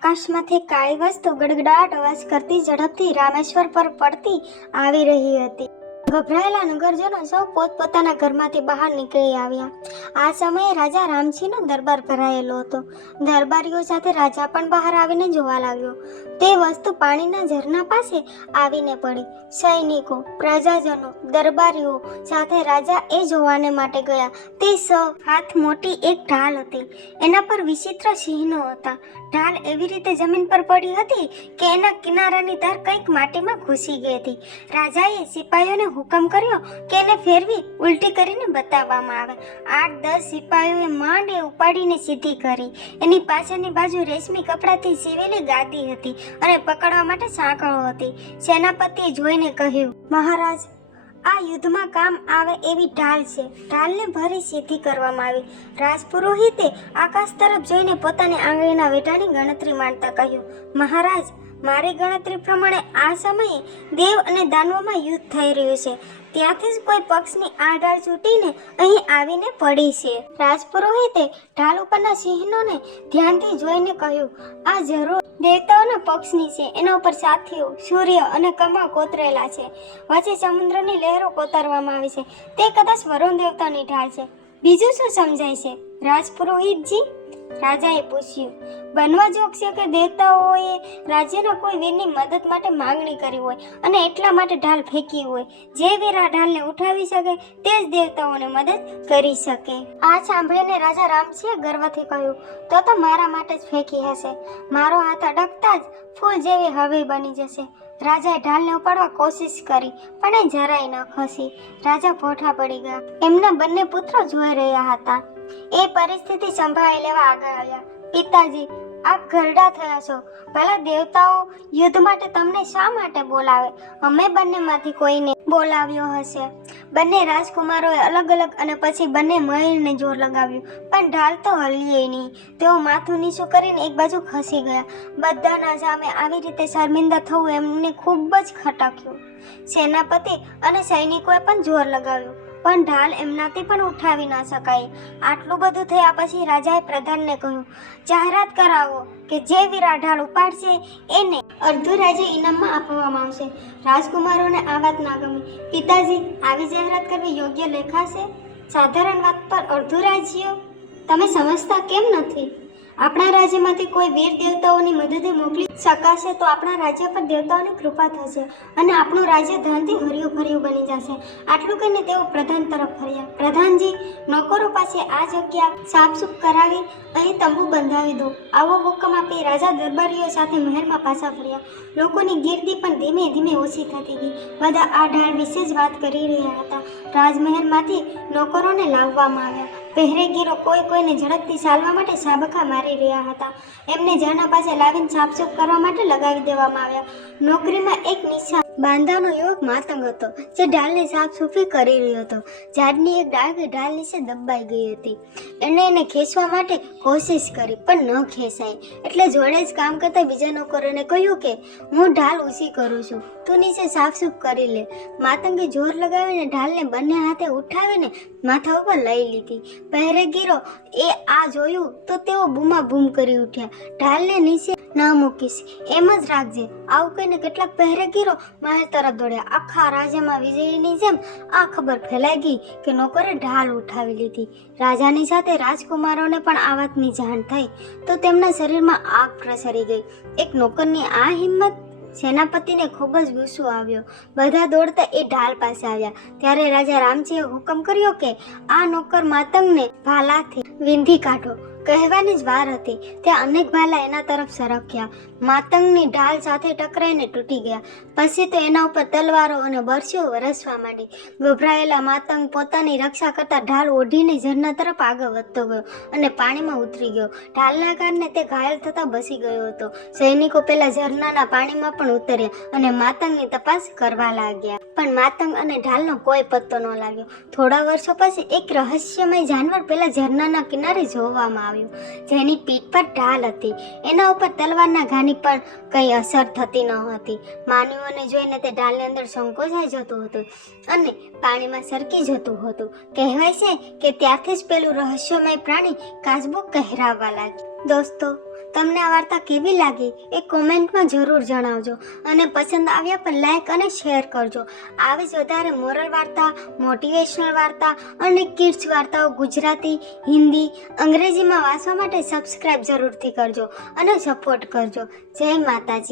આકાશમાંથી કાળી વસ્તુ ગડગડાટ અવાજ કરતી ઝડપથી રામેશ્વર પર પડતી આવી રહી હતી. ગભરાયેલા નગરજનો સૌ પોતપોતાના ઘરમાંથી બહાર નીકળી આવ્યા. આ સમયે રાજા રામજીનો દરબાર ભરાયેલો હતો. દરબારીઓ સાથે રાજા પણ બહાર આવીને જોવા લાગ્યો. તે વસ્તુ પાણીના ઝરણા પાસે આવીને પડી. સૈનિકો, પ્રજાજનો, દરબારીઓ સાથે રાજા એ જોવાને માટે ગયા. તે હાથ મોટી એક ઢાલ હતી. એના પર વિચિત્ર ચિહ્નો હતા. ઢાલ એવી રીતે જમીન પર પડી હતી કે એના કિનારાની ધાર કંઈક માટીમાં ઘૂસી ગઈ હતી. રાજાએ સિપાહીઓને હુકમ કર્યો કે એને ફેરવી ઉલટી કરીને બતાવવામાં આવે. 8-10 સિપાહીઓએ માંડ એ ઉપાડીને સીધી કરી. એની પાછળની બાજુ રેશમી કપડાથી સીવેલી ગાદી હતી અને પકડવા માટે સાંકળો હતી. સેનાપતિએ જોઈને કહ્યું, મહારાજ, આ યુદ્ધમાં કામ આવે એવી ઢાલ છે. ઢાલને ભરી સીધી કરવામાં આવી. રાજપુરોહિતે આકાશ તરફ જોઈને પોતાની આંગળીના વેઢાની ગણતરી માંડતા કહ્યું, મહારાજ, મારી ગણતરી પ્રમાણે આ સમયે દેવ અને દાનવોમાં યુદ્ધ થઈ રહ્યું છે. ત્યાંથી જ કોઈ પક્ષની આ ઢાળ છૂટીને અહીં આવીને પડી છે. રાજપુરોહિતે ઢાલ ઉપરના ચિહ્નોને ધ્યાનથી જોઈને કહ્યું, આ જરૂર દેવતાઓના પક્ષની છે. એના ઉપર સાથીઓ, સૂર્ય અને કમળ કોતરેલા છે. વચ્ચે સમુદ્રની લહેરો કોતરવામાં આવી છે. તે કદાચ વરુણ દેવતાની ઢાળ છે. બીજું શું સમજાય છે, રાજપુરોહિતજી? રાજાએ પૂછ્યું. બનવા જોગ છે કે દેવતાઓએ રાજ્યના કોઈ વીરની મદદ માટે માંગણી કરી હોય અને એટલા માટે ઢાલ ફેંકી હોય. જે વીર આ ઢાલને ઉઠાવી શકે તે જ દેવતાઓને મદદ કરી શકે. આ સાંભળીને રાજા રામજીએ ગર્વથી કહ્યું, તો મારા માટે જ ફેંકી હશે. મારો હાથ અડકતા જ ફૂલ જેવી હળવી બની જશે. રાજાએ ઢાલને ઉપાડવા કોશિશ કરી પણ એ જરાય ન ખસી. રાજા ભોઠા પડી ગયા. એમના બંને પુત્રો જોઈ રહ્યા હતા. એ પરિસ્થિતિ સંભાળી લેવા આગળ આવ્યા. પિતાજી, આપ ઘરડા થયા છો. ભલા દેવતાઓ યુદ્ધ માટે તમને શા માટે બોલાવે? અમે બંનેમાંથી કોઈને બોલાવ્યો હશે. બંને રાજકુમારોએ અલગ અલગ અને પછી બંને મળીને જોર લગાવ્યું, પણ ઢાલ તો હલીએ નહીં. તેઓ માથું નીચું કરીને એક બાજુ ખસી ગયા. બધાના સામે આવી રીતે શર્મિંદા થવું એમને ખૂબ જ ખટક્યું. સેનાપતિ અને સૈનિકોએ પણ જોર લગાવ્યું, પણ ઢાલ એમનાથી પણ ઉઠાવી ન શકાય. આટલું બધું થયા પછી રાજાએ પ્રધાનને કહ્યું, જાહેરાત કરાવો કે જે વીર આ ઢાળ ઉપાડશે એને અડધું રાજ્ય ઇનામમાં આપવામાં આવશે. રાજકુમારોને આ વાત ના ગમી. પિતાજી, આવી જાહેરાત કરવી યોગ્ય લેખાશે? સાધારણ વાત પર અડધું રાજ્ય? તમે સમજતા કેમ નથી? આપણા રાજ્યમાંથી કોઈ વીર દેવતાઓની મદદે મોકલી શકાશે તો આપણા રાજ્ય પર દેવતાઓની કૃપા થશે અને આપણું રાજ્ય ધનથી હર્યું ભર્યું બની જશે. આટલું કહીને તેઓ પ્રધાન તરફ ફર્યા. પ્રધાનજી, નોકરો પાસે આ જગ્યા સાફસૂફ કરાવી અહીં તંબુ બંધાવી દો. આવો હુકમ આપી રાજા દરબારીઓ સાથે મહેલમાં પાછા ફર્યા. લોકોની ગીર્દી પણ ધીમે ધીમે ઓછી થતી ગઈ. બધા આ ઢાળ વિશે જ વાત કરી રહ્યા હતા. રાજમહેલમાંથી નોકરોને લાવવામાં આવ્યા. પહેરેગીરો કોઈ કોઈને ઝડપથી ચાલવા માટે સાબકા મારી રહ્યા હતા. એમને ઝરણા પાસે લાવીને સાફસૂફ કરવા માટે લગાવી દેવામાં આવ્યા. નોકરીમાં એક નિશાન બાંધાનો યુવક માતંગ હતો જે ઢાલની સાફસૂફી કરી રહ્યો હતો. ઝાડની એક ડાળ ઢાલ નીચે દબાઈ ગઈ હતી. એણે એને ખેંચવા માટે કોશિશ કરી પણ ન ખેંચાઈ. એટલે જોડે જ કામ કરતા બીજા નોકરોને કહ્યું કે હું ઢાલ ઊંચી કરું છું, તું નીચે સાફસૂફ કરી લે. માતંગે જોર લગાવીને ઢાલને બંને હાથે ઉઠાવીને માથા ઉપર લઈ લીધી. પહેરેગીરો એ આ જોયું તો તેઓ બૂમાબૂમ કરી ઉઠ્યા, ઢાલને નીચે ન મૂકીશ, એમ જ રાખજે. આવું કહીને કેટલાક પહેરેગીરો મહેલ તરફ દોડ્યા. આખા રાજ્યમાં વીજળીની જેમ આ ખબર ફેલાઈ ગઈ કે નોકરે ઢાલ ઉઠાવી લીધી. રાજાની સાથે રાજકુમારોને પણ આ વાતની જાણ થઈ તો તેમના શરીરમાં આગ પ્રસરી ગઈ. એક નોકરની આ હિંમત સેનાપતિને ખૂબ જ ગુસ્સો આવ્યો. બધા દોડતા એ ઢાલ પાસે આવ્યા. ત્યારે રાજા રામજીએ હુકમ કર્યો કે આ નોકર માતંગને ભાલાથી વીંધી કાઢો. કહેવાની જ વાર હતી ત્યાં અનેક ભાલા એના તરફ સરક્યા. માતંગની ઢાલ સાથે ટકરાઈને તૂટી ગયા. પછી તો એના ઉપર તલવારો અને બરછીઓ વરસવા માંડી. ગભરાયેલા માતંગ પોતાની રક્ષા કરતા ઢાલ ઓઢીને ઝરણા તરફ આગળ વધતો ગયો અને પાણીમાં ઉતરી ગયો. ઢાલના કારણે તે ઘાયલ થતા બસી ગયો હતો. સૈનિકો પેલા ઝરણાના પાણીમાં પણ ઉતર્યા અને માતંગની તપાસ કરવા લાગ્યા. પણ માતંગ અને ઢાલનો કોઈ પત્તો ન લાગ્યો. થોડા વર્ષો પછી એક રહસ્યમય જાનવર પેલા ઝરણાના કિનારે જોવામાં આવ્યું, જેની પીઠ પર ઢાલ હતી. એના ઉપર તલવારના ઘાની પણ કઈ અસર થતી ન હતી. માનવીઓને જોઈને તે ઢાલની અંદર સંકોચાઈ જતું હતું અને પાણીમાં સરકી જતું હતું. કહેવાય છે કે ત્યારથી જ પેલું રહસ્યમય પ્રાણી કાચબો કહેરાવવા લાગ્યું. દોસ્તો, તમને આ વાર્તા કેવી લાગી એ કોમેન્ટમાં જરૂર જણાવજો અને પસંદ આવ્યા પર લાઈક અને શેર કરજો. આવી જ વધારે મોરલ વાર્તા, મોટિવેશનલ વાર્તા અને કિડ્સ વાર્તાઓ ગુજરાતી, હિન્દી, અંગ્રેજીમાં વાંચવા માટે સબસ્ક્રાઇબ જરૂરથી કરજો અને સપોર્ટ કરજો. જય માતાજી.